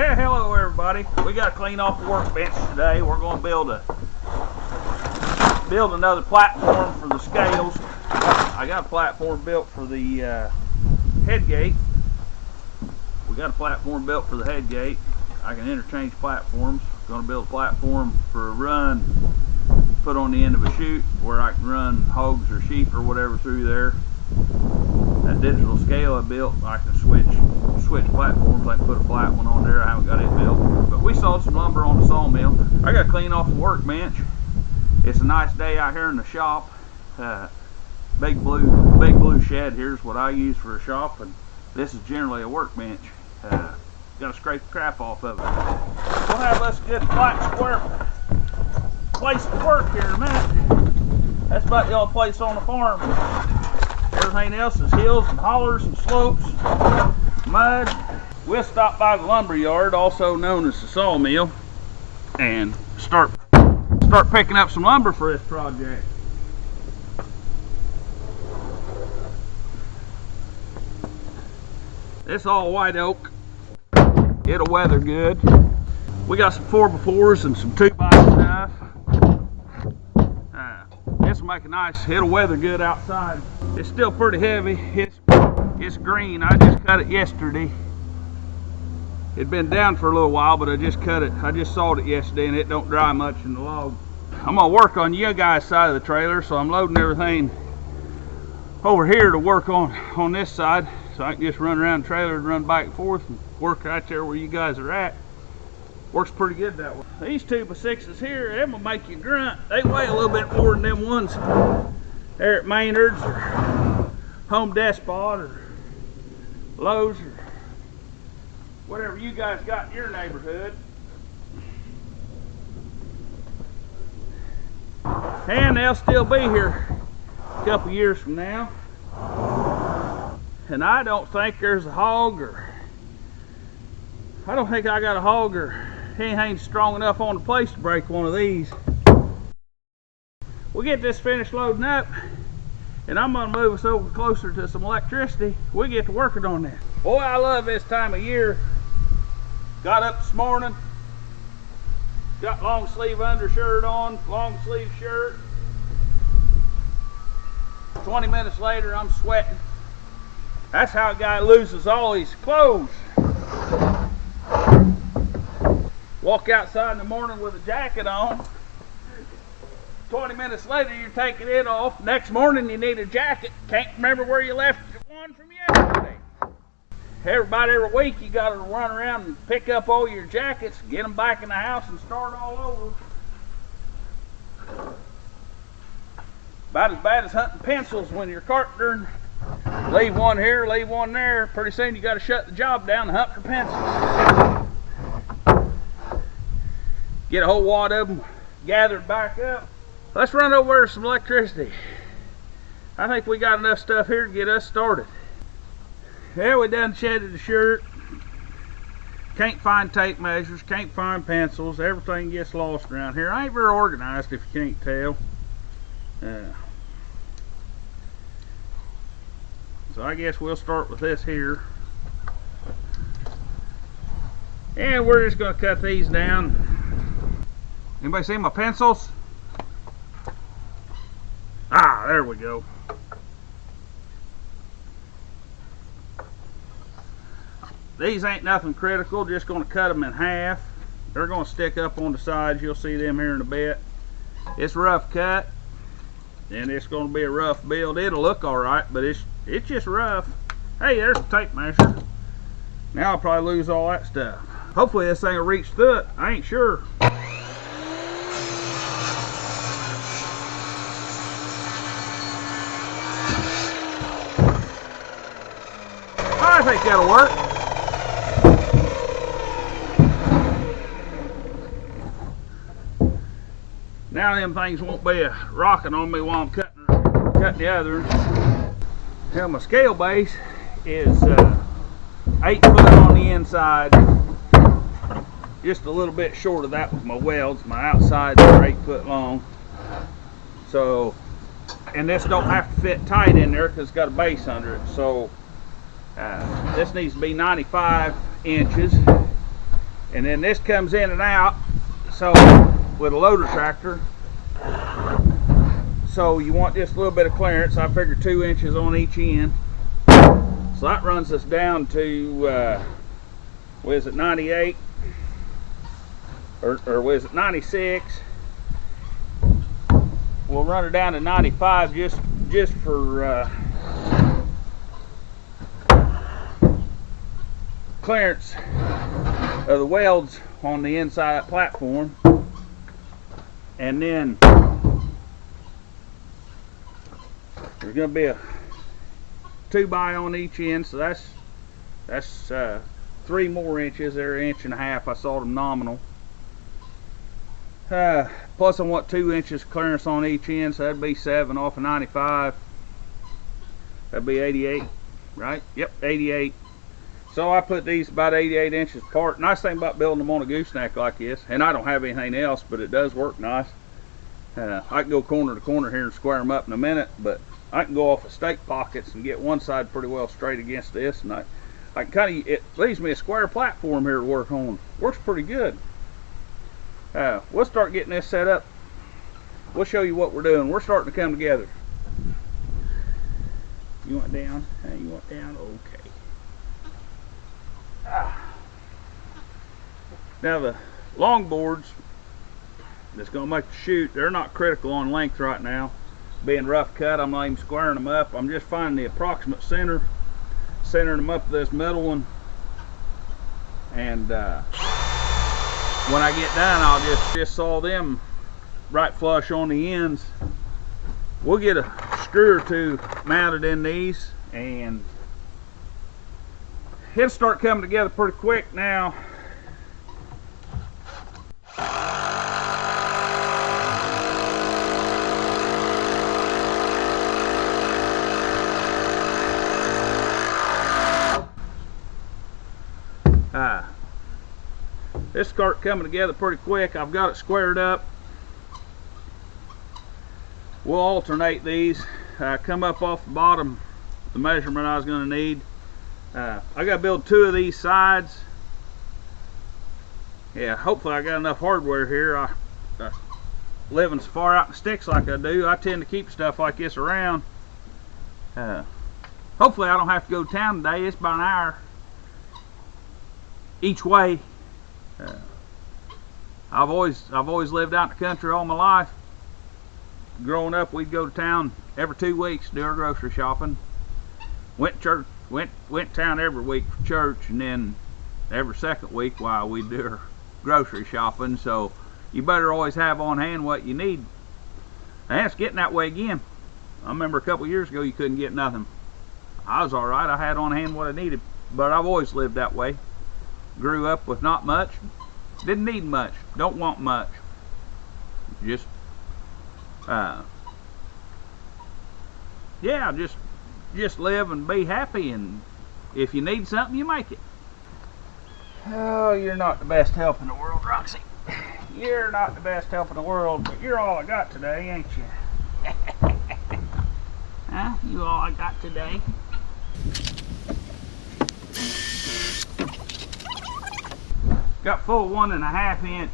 Hey, hello everybody. We got to clean off the workbench today. We're going to build another platform for the scales. I got a platform built for the headgate. We got a platform built for the headgate. I can interchange platforms. Going to build a platform for a run, put on the end of a chute where I can run hogs or sheep or whatever through there. That digital scale I built, I can switch platforms. I can put a flat one on there. I haven't got it built, but we sold some lumber on the sawmill. I got to clean off the workbench. It's a nice day out here in the shop. Big blue shed here's what I use for a shop, and this is generally a workbench. Got to scrape the crap off of it. We'll have us a good flat square place to work here in a minute. That's about the only place on the farm. Everything else is hills and hollers and slopes, mud. We'll stop by the lumber yard, also known as the sawmill, and start picking up some lumber for this project. This all white oak. It'll weather good. We got some 4x4s and some 2x stuff. This will make a nice, it'll weather good outside. It's still pretty heavy. It's green. I just cut it yesterday. It'd been down for a little while, but I just cut it. I just sawed it yesterday, and it don't dry much in the log. I'm gonna work on you guys' side of the trailer, so I'm loading everything over here to work on this side, so I can just run around the trailer and run back and forth and work right there where you guys are at. Works pretty good that way. These 2x6s here, them will make you grunt. They weigh a little bit more than them ones there at Maynard's or Home Depot or Lowe's or whatever you guys got in your neighborhood. And they'll still be here a couple years from now. And I don't think there's a hog, or I don't think I got a hog or anything strong enough on the place to break one of these. We'll get this finished loading up, and I'm gonna move us over closer to some electricity. We get to working on this. Boy, I love this time of year. Got up this morning, got long sleeve undershirt on, long sleeve shirt. 20 minutes later, I'm sweating. That's how a guy loses all his clothes. Walk outside in the morning with a jacket on. 20 minutes later, you're taking it off. Next morning, you need a jacket. Can't remember where you left one from yesterday. Everybody, every week, you got to run around and pick up all your jackets, get them back in the house, and start all over. About as bad as hunting pencils when you're carpentering. Leave one here, leave one there. Pretty soon, you got to shut the job down and hunt for pencils. Get a whole wad of them gathered back up. Let's run over some electricity. I think we got enough stuff here to get us started. Yeah, we done shedded the shirt. Can't find tape measures, can't find pencils. Everything gets lost around here. I ain't very organized if you can't tell. So I guess we'll start with this here. And we're just gonna cut these down. Anybody see my pencils? Ah, there we go. These ain't nothing critical, just going to cut them in half. They're going to stick up on the sides. You'll see them here in a bit. It's rough cut, and it's going to be a rough build. It'll look all right, but it's just rough. Hey, there's the tape measure. Now I'll probably lose all that stuff. Hopefully this thing will reach through it. I ain't sure. I think that'll work. Now them things won't be rocking on me while I'm cutting the others. Now my scale base is 8 foot on the inside. Just a little bit short of that with my welds. My outsides are 8 foot long. So, and this don't have to fit tight in there because it's got a base under it. So this needs to be 95 inches, And then this comes in and out, so with a loader tractor. So you want just a little bit of clearance. I figure 2 inches on each end. So that runs us down to, what is it, 98? Or what is it, 96? We'll run her down to 95 just for clearance of the welds on the inside of that platform. And then there's going to be a 2x on each end, so that's 3 more inches. They're 1.5 inches. I saw them nominal. Plus I want 2 inches clearance on each end, so that'd be 7 off of 95. That'd be 88, right? Yep, 88. So I put these about 88 inches apart. Nice thing about building them on a gooseneck like this, and I don't have anything else, but it does work nice. I can go corner to corner here and square them up in a minute, but I can go off of stake pockets and get one side pretty well straight against this, and I can kind of, it leaves me a square platform here to work on. Works pretty good. We'll start getting this set up. We'll show you what we're doing. We're starting to come together. You want down? You want down? Okay. Now the long boards that's going to make the chute, they're not critical on length right now. Being rough cut, I'm not even squaring them up. I'm just finding the approximate center, centering them up to this middle one, and when I get done, I'll just saw them right flush on the ends. We'll get a screw or 2 mounted in these, and it'll start coming together pretty quick now. This start coming together pretty quick. I've got it squared up. We'll alternate these. Come up off the bottom, the measurement I was going to need. I got to build 2 of these sides. Yeah, hopefully I got enough hardware here. Living so far out in the sticks like I do, I tend to keep stuff like this around. Hopefully I don't have to go to town today. It's about an hour each way. I've always lived out in the country all my life. Growing up, we'd go to town every 2 weeks to do our grocery shopping. Went to town every week for church, and then every second week while we'd do our grocery shopping. So you better always have on hand what you need. And it's getting that way again. I remember a couple years ago you couldn't get nothing. I was all right. I had on hand what I needed, but I've always lived that way. Grew up with not much, didn't need much, don't want much. Yeah, just live and be happy, and if you need something, you make it. Oh, you're not the best help in the world, Roxy. You're not the best help in the world, but you're all I got today, ain't you? Huh? You all I got today? Got full 1.5 inch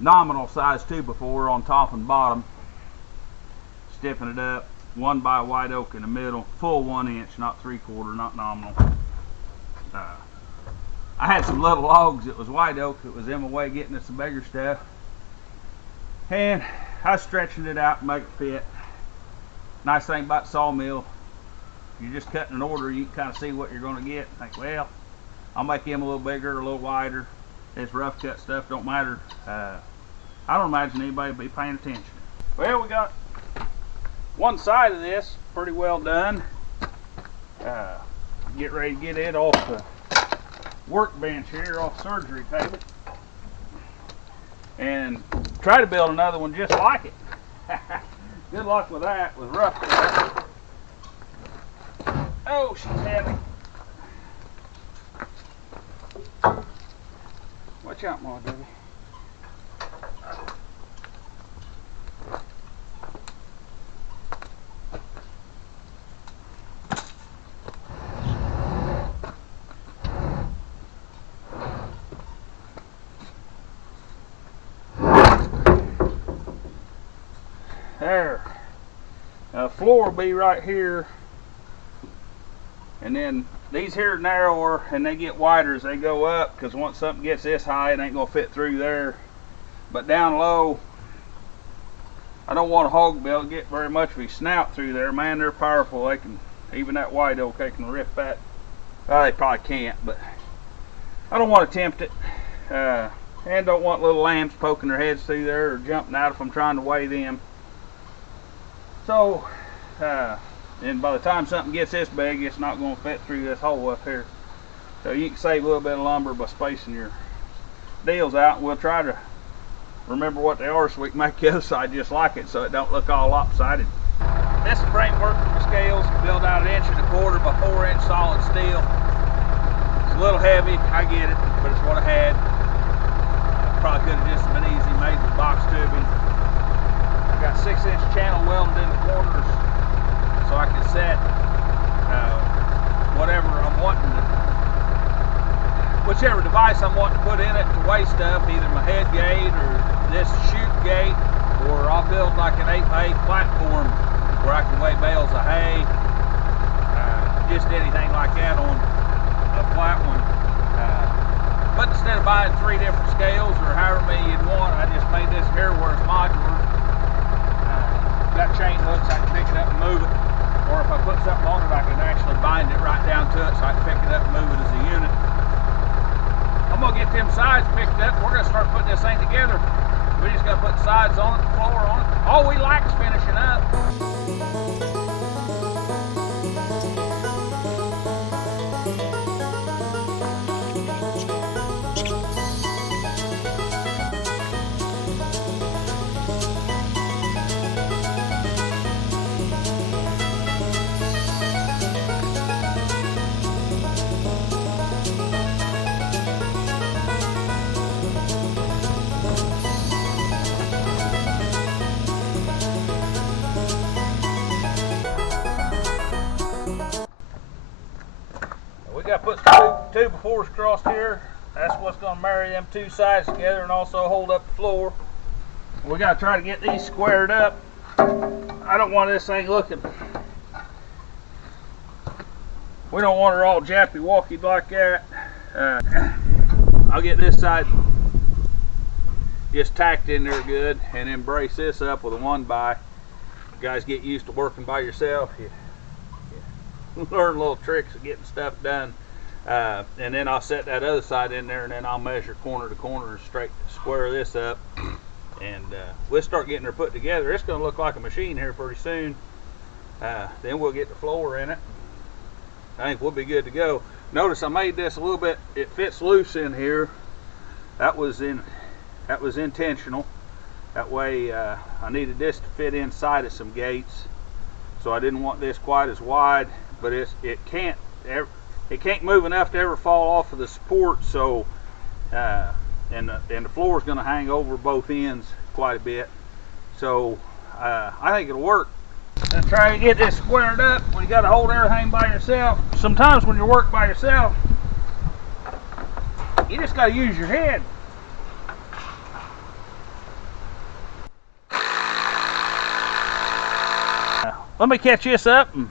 nominal size 2x4 on top and bottom. Stiffen it up. 1 by white oak in the middle. Full 1 inch, not 3/4, not nominal. I had some little logs that was white oak that was in my way getting us some bigger stuff. And I was stretching it out to make it fit. Nice thing about Sawmill, you're just cutting an order, you can kind of see what you're going to get. Think, well, I'll make him a little bigger, a little wider. This rough cut stuff don't matter. I don't imagine anybody will be paying attention. Well, we got one side of this pretty well done. Get ready to get it off the workbench here, off the surgery table, and try to build another one just like it. Good luck with that, with rough cut. Oh, she's heavy. Watch out, Ma, baby. floor will be right here, and then these here are narrower and they get wider as they go up, because once something gets this high, it ain't gonna fit through there. But down low, I don't want a hog bill to get very much of his snout through there. Man, they're powerful. They can, even that white oak, they can rip that. Well, they probably can't, but I don't want to tempt it. And don't want little lambs poking their heads through there or jumping out if I'm trying to weigh them. So, and by the time something gets this big, it's not going to fit through this hole up here. So you can save a little bit of lumber by spacing your deals out. We'll try to remember what they are so we can make the other side just like it, so it don't look all lopsided. This is framework for the scales, built out 1 1/4 by 4 inch solid steel. It's a little heavy, I get it, but it's what I had. Probably could have just been easy made with box tubing. I got 6-inch channel welded in the corners so I can set whatever I'm wanting to, whichever device I'm wanting to put in it to weigh stuff, either my head gate or this chute gate, or I'll build like an 8x8 platform where I can weigh bales of hay, just anything like that on a flat one. But instead of buying 3 different scales or however many you'd want, I just made this here where it's modular. Got chain hooks, I can pick it up and move it. Or if I put something on it, I can actually bind it right down to it so I can pick it up and move it as a unit. I'm going to get them sides picked up. We're going to start putting this thing together. We just got to put the sides on it, the floor on it. All we like is finishing up. We got to put some 2x4s across here. That's what's going to marry them 2 sides together and also hold up the floor. We got to try to get these squared up. I don't want this thing looking, we don't want her all jappy walky like that. I'll get this side just tacked in there good and then brace this up with a 1x. You guys get used to working by yourself. You learn little tricks of getting stuff done, and then I'll set that other side in there, and then I'll measure corner to corner and square this up, and we'll start getting her put together. It's going to look like a machine here pretty soon. Then we'll get the floor in it. I think we'll be good to go. Notice I made this a little bit, it fits loose in here. That was intentional. That way I needed this to fit inside of some gates, so I didn't want this quite as wide, but it can't move enough to ever fall off of the support. So and the floor is going to hang over both ends quite a bit. So I think it'll work. Let's try to get this squared up. When you got to hold everything by yourself, sometimes when you work by yourself, you just got to use your head. Let me catch this up and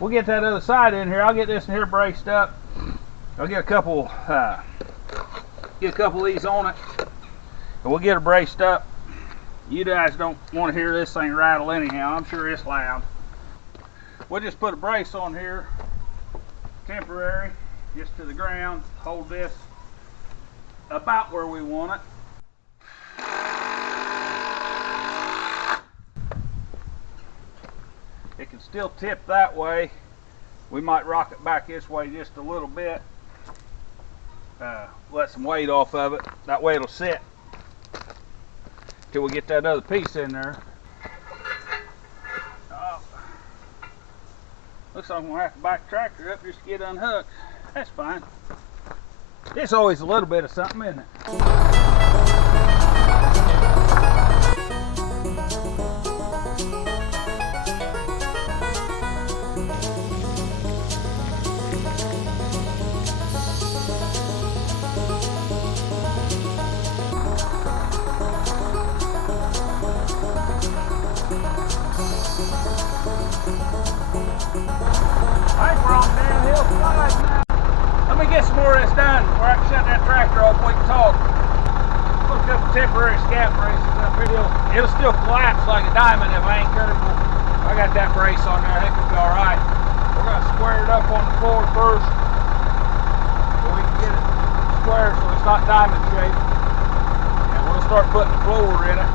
we'll get that other side in here. I'll get this in here braced up. I'll get a couple of these on it and we'll get it braced up. You guys don't want to hear this thing rattle anyhow. I'm sure it's loud. We'll just put a brace on here, temporary, just to the ground. Hold this about where we want it. It can still tip that way. We might rock it back this way just a little bit. Let some weight off of it. That way it'll sit till we get that other piece in there. Looks like I'm gonna have to back the tractor up just to get unhooked. That's fine. It's always a little bit of something, isn't it? more of this done, where I can shut that tractor off, we can talk. Put a couple temporary scap braces up here. It'll still collapse like a diamond if I ain't careful. I got that brace on there, I think it'll be alright. We're going to square it up on the floor first, so we can get it square so it's not diamond shaped. And we'll start putting the floor in it.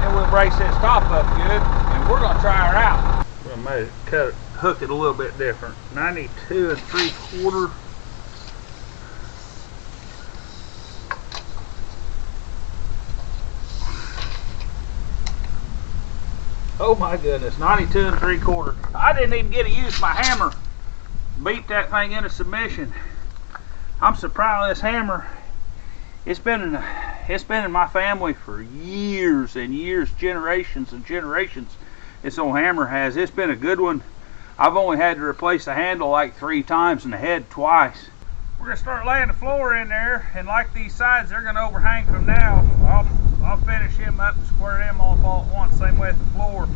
Then we'll brace this top up good, and we're going to try her out. We're going to hook it a little bit different. 92 3/4. Oh my goodness, 92 3/4. I didn't even get to use my hammer. Beat that thing into submission. I'm so proud of this hammer. It's been in my family for years and years, generations and generations. This old hammer has. It's been a good one. I've only had to replace the handle like 3 times and the head twice. We're gonna start laying the floor in there, and like these sides, they're gonna overhang from now. I'll finish him up and square them off all at once, same way with the floor.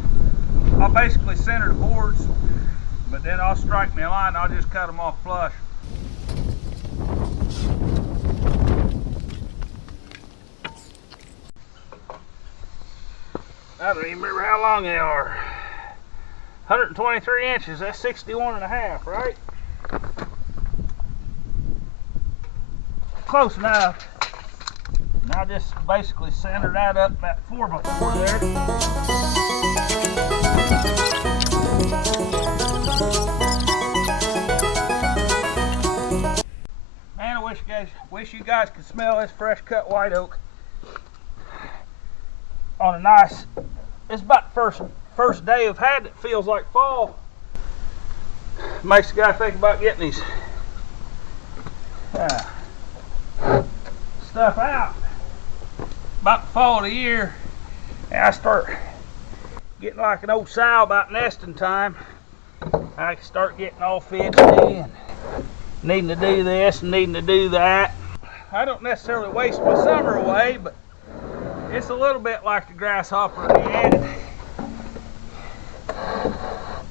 I'll basically center the boards, but then I'll strike me a line, I'll just cut them off flush. I don't even remember how long they are. 123 inches, that's 61.5, right? Close enough. And I'll just basically center that up about 4x4 there. Man, I wish you guys could smell this fresh cut white oak on a nice. It's about the first day I've had it. Feels like fall. Makes the guy think about getting these stuff out. About the fall of the year, and I start getting like an old sow about nesting time. I can start getting all fidgety and needing to do this and needing to do that. I don't necessarily waste my summer away, but it's a little bit like the grasshopper in the end.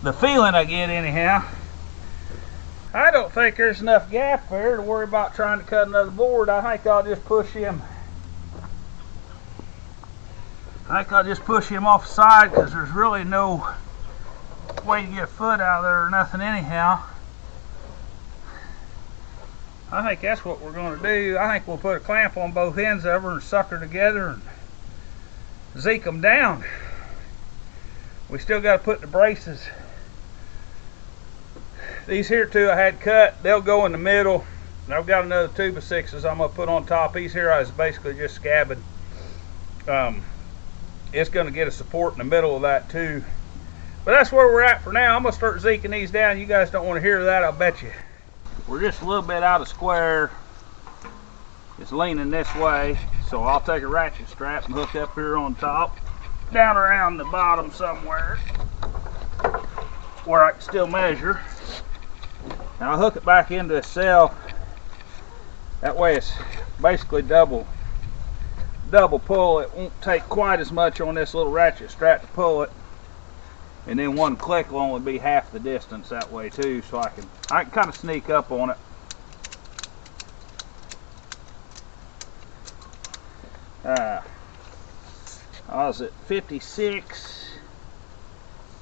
The feeling I get anyhow. I don't think there's enough gap there to worry about trying to cut another board. I think I'll just push him. off the side because there's really no way to get a foot out of there or nothing anyhow. I think that's what we're going to do. I think we'll put a clamp on both ends of her and suck her together and zeke them down. We still got to put the braces. These here two I had cut, they'll go in the middle. And I've got another 2x6s I'm going to put on top. These here I was basically just scabbing. It's going to get a support in the middle of that too. But that's where we're at for now. I'm going to start zeking these down. You guys don't want to hear that, I'll bet you. We're just a little bit out of square. It's leaning this way, so I'll take a ratchet strap and hook up here on top, down around the bottom somewhere where I can still measure. And I'll hook it back into a cell. That way it's basically double pull. It won't take quite as much on this little ratchet strap to pull it. And then one click will only be half the distance that way too, so I can kind of sneak up on it. I was at 56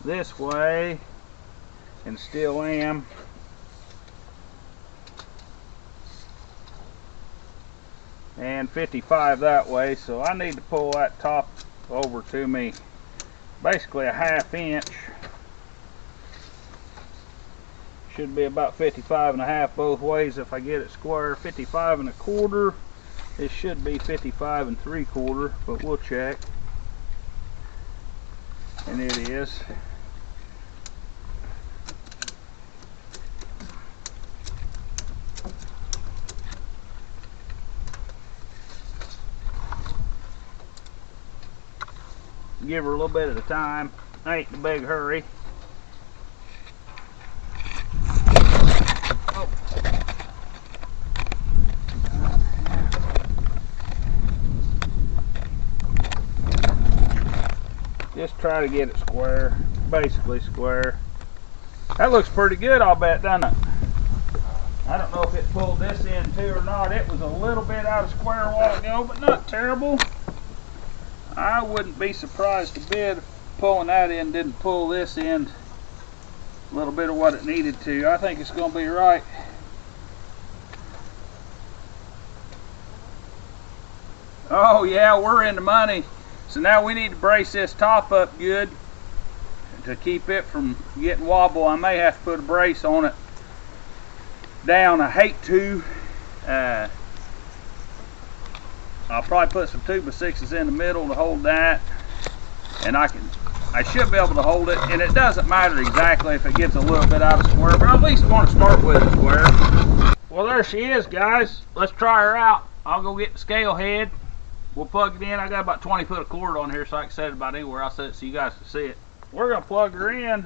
this way and still am. And 55 that way, so I need to pull that top over to me basically a 1/2 inch. Should be about 55.5 both ways if I get it square. 55 1/4. This should be 55 3/4, but we'll check. And it is. Give her a little bit at a time. Ain't in a big hurry. Oh. Just try to get it square, basically square. That looks pretty good, I'll bet, doesn't it? I don't know if it pulled this end too or not. It was a little bit out of square a while ago, but not terrible. I wouldn't be surprised a bit if pulling that end didn't pull this end a little bit of what it needed to. I think it's going to be right. Oh yeah, we're in the money. So now we need to brace this top up good to keep it from getting wobble. I may have to put a brace on it down. I hate to. I'll probably put some 2x6s in the middle to hold that, and I should be able to hold it. And it doesn't matter exactly if it gets a little bit out of square, but I at least want to start with a square. Well, there she is, guys. Let's try her out. I'll go get the scale head. We'll plug it in. I got about 20 foot of cord on here, so I can set it about anywhere. I'll set it so you guys can see it. We're gonna plug her in.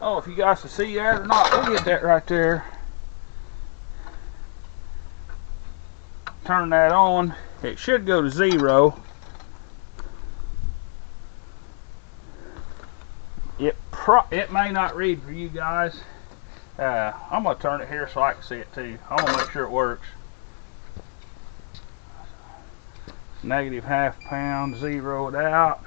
Oh, if you guys can see that or not, we'll get that right there. Turn that on. It should go to 0. It may not read for you guys. I'm gonna turn it here so I can see it too. I want to make sure it works. Negative ½ pound, 0 it out.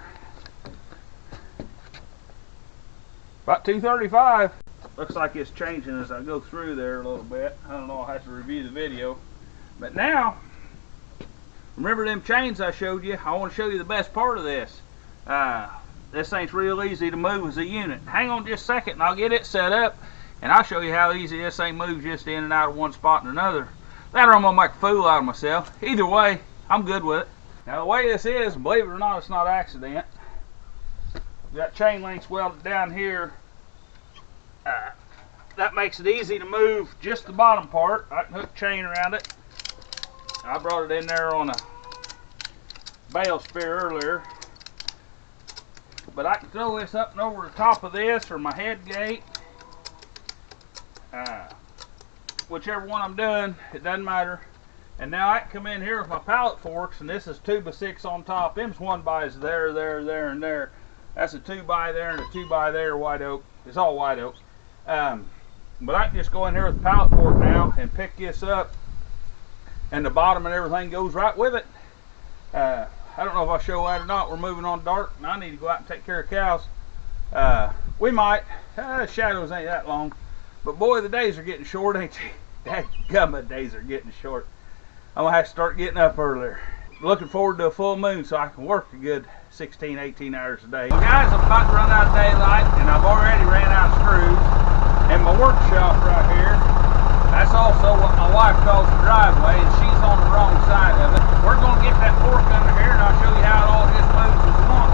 About 235. Looks like it's changing as I go through there a little bit. I don't know, I'll have to review the video. But now, remember them chains I showed you? I want to show you the best part of this. This thing's real easy to move as a unit. Hang on just a second and I'll get it set up, and I'll show you how easy this thing moves just in and out of one spot and another. That or I'm going to make a fool out of myself. Either way, I'm good with it. Now the way this is, believe it or not, it's not accident. We've got chain links welded down here. That makes it easy to move just the bottom part. I can hook chain around it. I brought it in there on a bale spear earlier. But I can throw this up and over the top of this or my head gate. Whichever one I'm doing, it doesn't matter. And now I can come in here with my pallet forks, and this is 2x6 on top. Them's 1x's there, there, there, and there. That's a 2x there and a 2x there, white oak. It's all white oak. But I can just go in here with the pallet fork now and pick this up, and the bottom and everything goes right with it. I don't know if I'll show that or not. We're moving on dark, and I need to go out and take care of cows. We might. Shadows ain't that long. But boy, the days are getting short, ain't they? That gummit days are getting short. I'm going to have to start getting up earlier. Looking forward to a full moon so I can work a good 16, 18 hours a day. Well, guys, I'm about to run out of daylight, and I've already ran out of screws. And my workshop right here, that's also what my wife calls the driveway, and she's on the wrong side of it. We're going to get that fork under here, and I'll show you how it all just moves as one.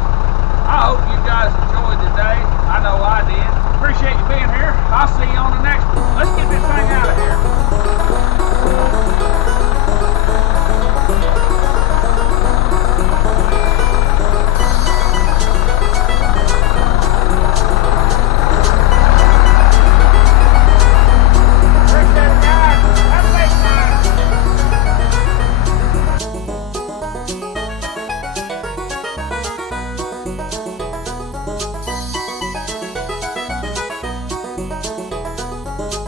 I hope you guys enjoyed today. I know I did. Appreciate you being here. I'll see you on the next one. Let's get this thing out of here.